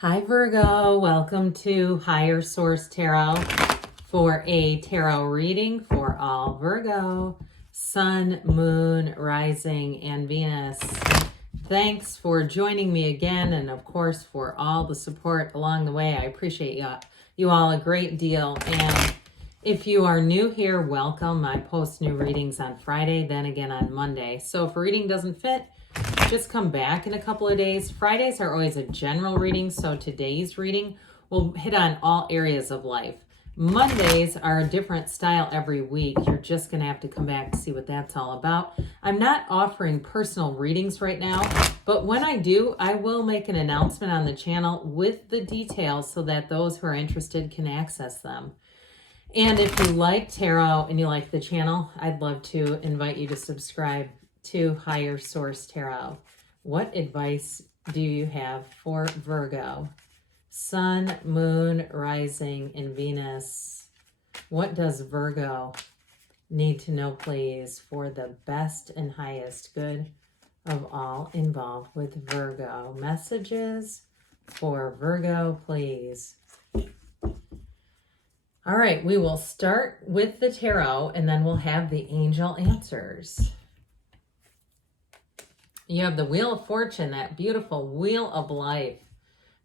Hi Virgo, welcome to Higher Source Tarot for a tarot reading for all Virgo, Sun, Moon, Rising, and Venus. Thanks for joining me again, and of course for all the support along the way. I appreciate you all a great deal. And if you are new here, welcome. I post new readings on Friday, then again on Monday. So if a reading doesn't fit, just come back in a couple of days. Fridays are always a general reading, so today's reading will hit on all areas of life. Mondays are a different style every week. You're just going to have to come back to see what that's all about. I'm not offering personal readings right now, but when I do, I will make an announcement on the channel with the details so that those who are interested can access them. And if you like tarot and you like the channel, I'd love to invite you to subscribe to Higher Source Tarot. What advice do you have for Virgo? Sun, Moon, Rising, and Venus. What does Virgo need to know, please, for the best and highest good of all involved with Virgo? Messages for Virgo, please. All right, we will start with the tarot and then we'll have the angel answers. You have the Wheel of Fortune, that beautiful Wheel of Life.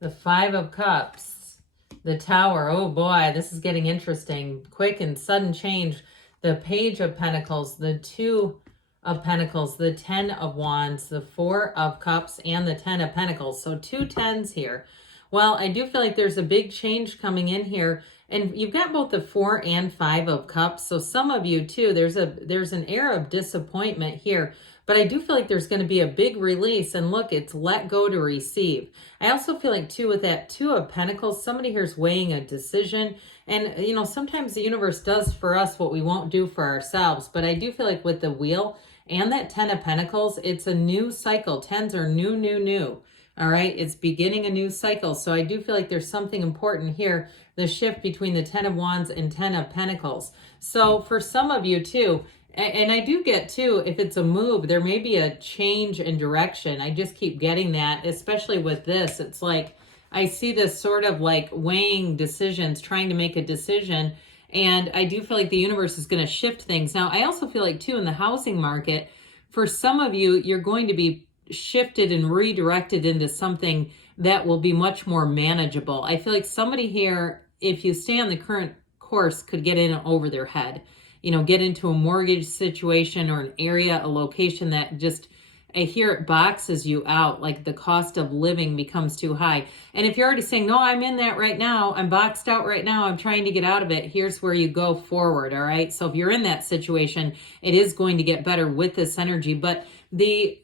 The Five of Cups. The Tower. Oh boy, this is getting interesting. Quick and sudden change. The Page of Pentacles. The Two of Pentacles. The Ten of Wands. The Four of Cups. And the Ten of Pentacles. So 2 tens here. Well, I do feel like there's a big change coming in here. And you've got both the 4 and 5 of Cups. So some of you too, there's an air of disappointment here. But I do feel like there's going to be a big release. And look, it's let go to receive. I also feel like too with that 2 of Pentacles, somebody here is weighing a decision. And, you know, sometimes the universe does for us what we won't do for ourselves. But I do feel like with the Wheel and that 10 of Pentacles, it's a new cycle. Tens are new. All right, it's beginning a new cycle. So I do feel like there's something important here, the shift between the 10 of Wands and 10 of Pentacles. So for some of you too, and I do get too, if it's a move, there may be a change in direction. I just keep getting that, especially with this. It's like, I see this sort of like weighing decisions, trying to make a decision. And I do feel like the universe is going to shift things. Now, I also feel like too, in the housing market, for some of you, you're going to be shifted and redirected into something that will be much more manageable. I feel like somebody here, if you stay on the current course, could get in over their head. You know, get into a mortgage situation or an area, a location that just, I hear it boxes you out, like the cost of living becomes too high. And if you're already saying, no, I'm in that right now, I'm boxed out right now, I'm trying to get out of it, here's where you go forward, all right? So if you're in that situation, it is going to get better with this energy. But the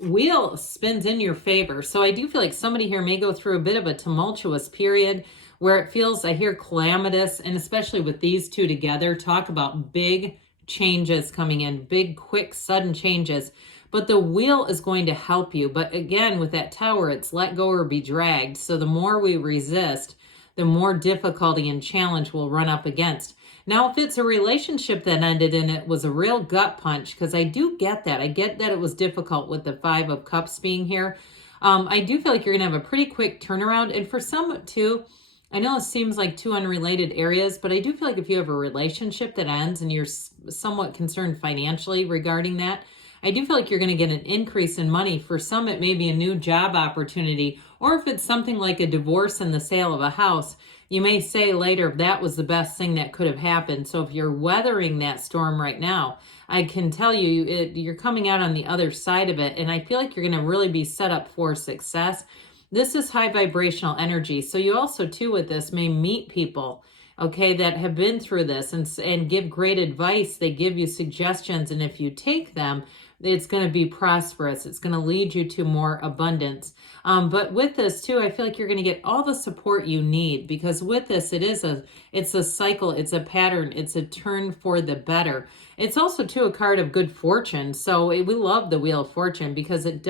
wheel spins in your favor. So I do feel like somebody here may go through a bit of a tumultuous period where it feels, I hear calamitous, and especially with these two together, talk about big changes coming in, big, quick, sudden changes. But the wheel is going to help you. But again, with that Tower, it's let go or be dragged. So the more we resist, the more difficulty and challenge we'll run up against. Now, if it's a relationship that ended and it was a real gut punch, because I do get that. I get that it was difficult with the 5 of Cups being here. I do feel like you're going to have a pretty quick turnaround. And for some too, I know it seems like 2 unrelated areas, but I do feel like if you have a relationship that ends and you're somewhat concerned financially regarding that, I do feel like you're going to get an increase in money. For some, it may be a new job opportunity, or if it's something like a divorce and the sale of a house, you may say later that was the best thing that could have happened. So if you're weathering that storm right now, I can tell you you're coming out on the other side of it. And I feel like you're going to really be set up for success. This is high vibrational energy. So you also too with this may meet people, okay, that have been through this and give great advice. They give you suggestions. And if you take them, it's going to be prosperous. It's going to lead you to more abundance. But with this too, I feel like you're going to get all the support you need, because with this, it's a cycle, it's a pattern, it's a turn for the better. It's also too a card of good fortune. So we love the Wheel of Fortune because it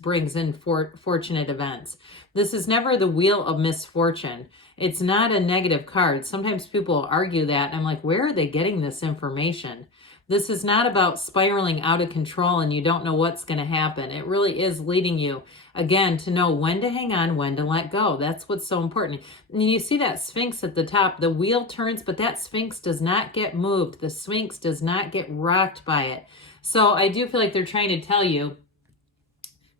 brings in fortunate events. This is never the Wheel of Misfortune. It's not a negative card. Sometimes people argue that. And I'm like, where are they getting this information? This is not about spiraling out of control and you don't know what's going to happen. It really is leading you, again, to know when to hang on, when to let go. That's what's so important. And you see that Sphinx at the top. The wheel turns, but that Sphinx does not get moved. The Sphinx does not get rocked by it. So I do feel like they're trying to tell you,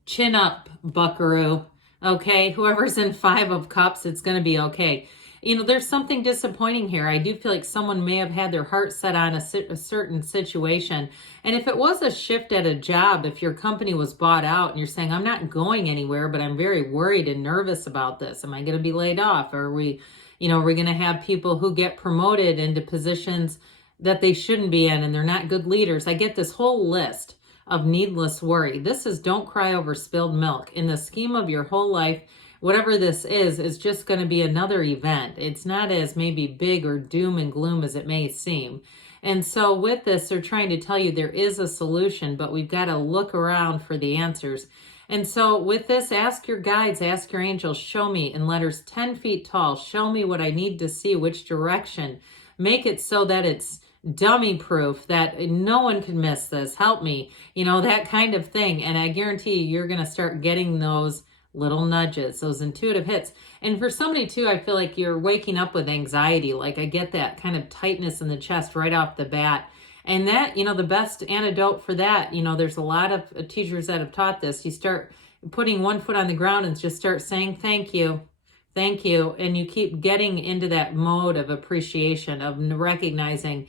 chin up, buckaroo. Okay, whoever's in Five of Cups, it's going to be okay. You know, there's something disappointing here. I do feel like someone may have had their heart set on a certain situation. And if it was a shift at a job, if your company was bought out and you're saying, I'm not going anywhere, but I'm very worried and nervous about this. Am I going to be laid off? Or are we going to have people who get promoted into positions that they shouldn't be in and they're not good leaders? I get this whole list of needless worry. This is don't cry over spilled milk. In the scheme of your whole life, whatever this is just going to be another event. It's not as maybe big or doom and gloom as it may seem. And so with this, they're trying to tell you there is a solution, but we've got to look around for the answers. And so with this, ask your guides, ask your angels, show me in letters 10 feet tall, show me what I need to see, which direction. Make it so that it's dummy proof, that no one can miss this. Help me, that kind of thing. And I guarantee you're going to start getting those little nudges, those intuitive hits. And for somebody too, I feel like you're waking up with anxiety. Like I get that kind of tightness in the chest right off the bat. And that, the best antidote for that, there's a lot of teachers that have taught this. You start putting one foot on the ground and just start saying, thank you. Thank you. And you keep getting into that mode of appreciation, of recognizing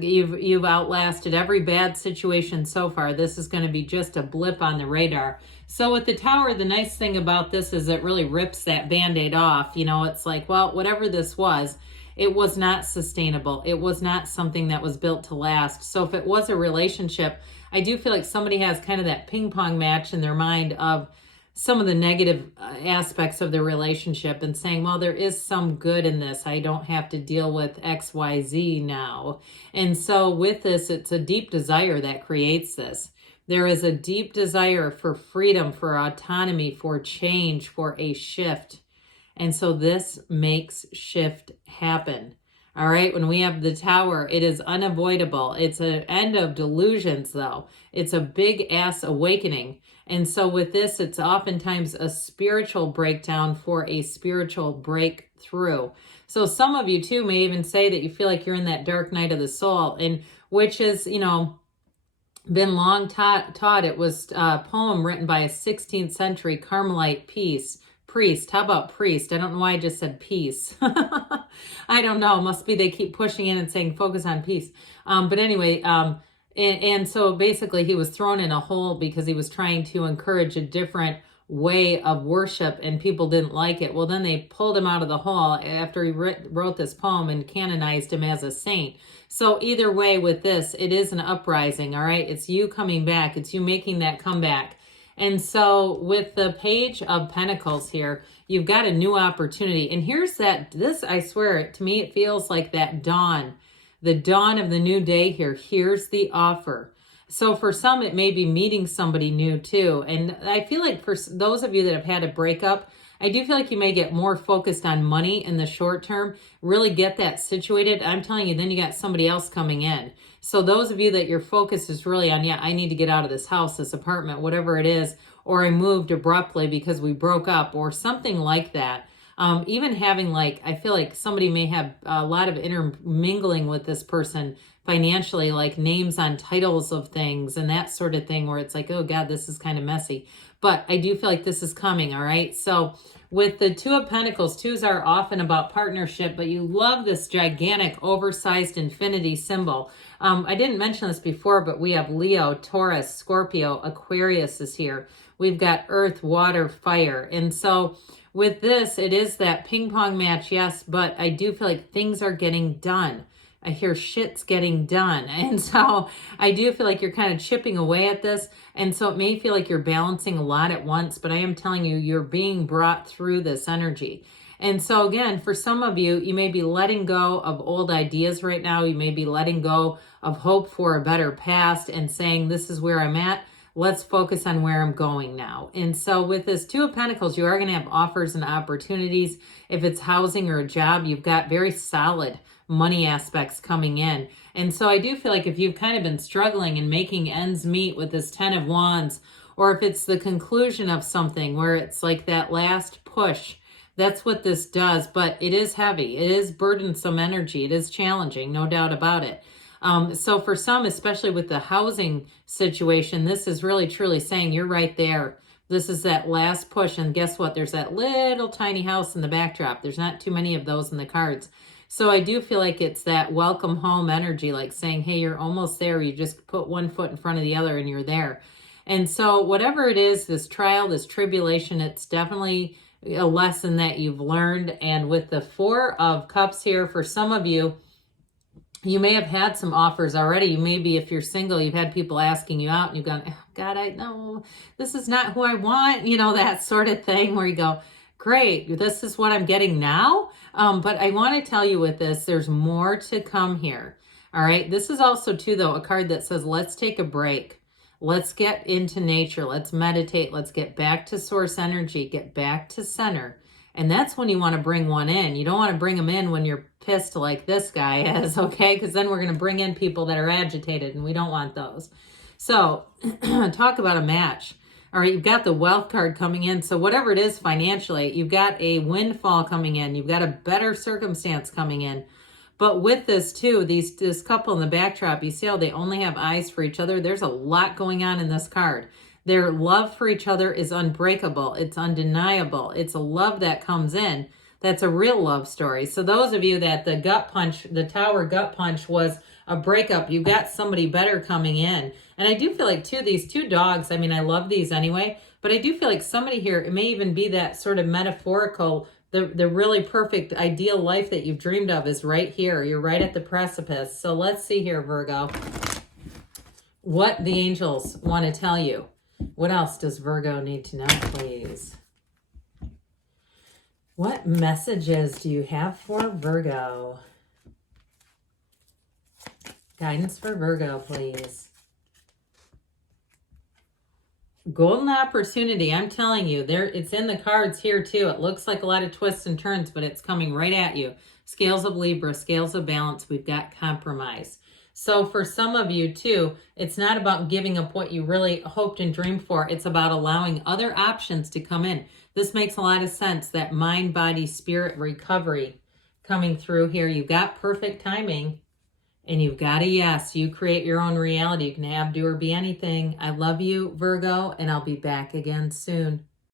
you've outlasted every bad situation so far. This is going to be just a blip on the radar. So with the Tower, the nice thing about this is it really rips that Band-Aid off. It's like, well, whatever this was, it was not sustainable. It was not something that was built to last. So if it was a relationship, I do feel like somebody has kind of that ping pong match in their mind of some of the negative aspects of the relationship and saying, well, there is some good in this. I don't have to deal with XYZ now. And so with this, it's a deep desire that creates this. There is a deep desire for freedom, for autonomy, for change, for a shift. And so this makes shift happen. All right, when we have the Tower, it is unavoidable. It's an end of delusions, though. It's a big ass awakening. And so with this, it's oftentimes a spiritual breakdown for a spiritual breakthrough. So some of you too may even say that you feel like you're in that dark night of the soul, and which is, been long taught. It was a poem written by a 16th century Carmelite priest. How about priest? I don't know why I just said peace. I don't know. Must be they keep pushing in and saying focus on peace. But anyway, and so basically he was thrown in a hole because he was trying to encourage a different way of worship and people didn't like it. Well, then they pulled him out of the hole after he wrote this poem and canonized him as a saint. So either way with this, it is an uprising, all right? It's you coming back. It's you making that comeback. And so with the Page of Pentacles here, you've got a new opportunity. And here's this, I swear, to me, it feels like that dawn, the dawn of the new day here. Here's the offer. So for some, it may be meeting somebody new too. And I feel like for those of you that have had a breakup, I do feel like you may get more focused on money in the short term, really get that situated. I'm telling you, then you got somebody else coming in. So those of you that your focus is really on, I need to get out of this house, this apartment, whatever it is, or I moved abruptly because we broke up or something like that. Even having I feel like somebody may have a lot of intermingling with this person financially, like names on titles of things and that sort of thing where it's like, oh God, this is kind of messy. But I do feel like this is coming, all right? So with the Two of Pentacles, twos are often about partnership, but you love this gigantic, oversized infinity symbol. I didn't mention this before, but we have Leo, Taurus, Scorpio, Aquarius is here. We've got Earth, Water, Fire. And so with this, it is that ping pong match, yes, but I do feel like things are getting done. I hear shit's getting done. And so I do feel like you're kind of chipping away at this. And so it may feel like you're balancing a lot at once, but I am telling you, you're being brought through this energy. And so again, for some of you, you may be letting go of old ideas right now. You may be letting go of hope for a better past and saying, this is where I'm at. Let's focus on where I'm going now. And so with this Two of Pentacles, you are going to have offers and opportunities. If it's housing or a job, you've got very solid money aspects coming in. And so I do feel like if you've kind of been struggling and making ends meet with this 10 of Wands, or if it's the conclusion of something where it's like that last push, that's what this does. But it is heavy. It is burdensome energy. It is challenging, no doubt about it. So for some, especially with the housing situation, this is really truly saying you're right there. This is that last push. And guess what? There's that little tiny house in the backdrop. There's not too many of those in the cards. So I do feel like it's that welcome home energy, like saying, hey, you're almost there. You just put one foot in front of the other and you're there. And so whatever it is, this trial, this tribulation, it's definitely a lesson that you've learned. And with the Four of Cups here, for some of you, you may have had some offers already. You maybe, if you're single, you've had people asking you out and you've gone, oh, God, I know this is not who I want, you know, that sort of thing where you go, great, this is what I'm getting now. But I want to tell you with this, there's more to come here. All right. This is also too, though, a card that says, let's take a break. Let's get into nature. Let's meditate. Let's get back to source energy, get back to center. And that's when you want to bring one in. You don't want to bring them in when you're pissed like this guy is, okay? Because then we're going to bring in people that are agitated, and we don't want those. So talk about a match. All right, you've got the wealth card coming in. So whatever it is financially, you've got a windfall coming in. You've got a better circumstance coming in. But with this too, this couple in the backdrop, you see how they only have eyes for each other? There's a lot going on in this card. Their love for each other is unbreakable. It's undeniable. It's a love that comes in. That's a real love story. So those of you that the gut punch, the Tower gut punch was a breakup, you got somebody better coming in. And I do feel like too, these two dogs, I mean, I love these anyway, but I do feel like somebody here, it may even be that sort of metaphorical, the really perfect ideal life that you've dreamed of is right here. You're right at the precipice. So let's see here, Virgo, what the angels want to tell you. What else does Virgo need to know, please? What messages do you have for Virgo? Guidance for Virgo, please. Golden opportunity. I'm telling you, it's in the cards here too. It looks like a lot of twists and turns, but it's coming right at you. Scales of Libra, scales of balance. We've got compromise. So for some of you too, it's not about giving up what you really hoped and dreamed for. It's about allowing other options to come in. This makes a lot of sense, that mind, body, spirit recovery coming through here. You've got perfect timing and you've got a yes. You create your own reality. You can have, do, or be anything. I love you, Virgo, and I'll be back again soon.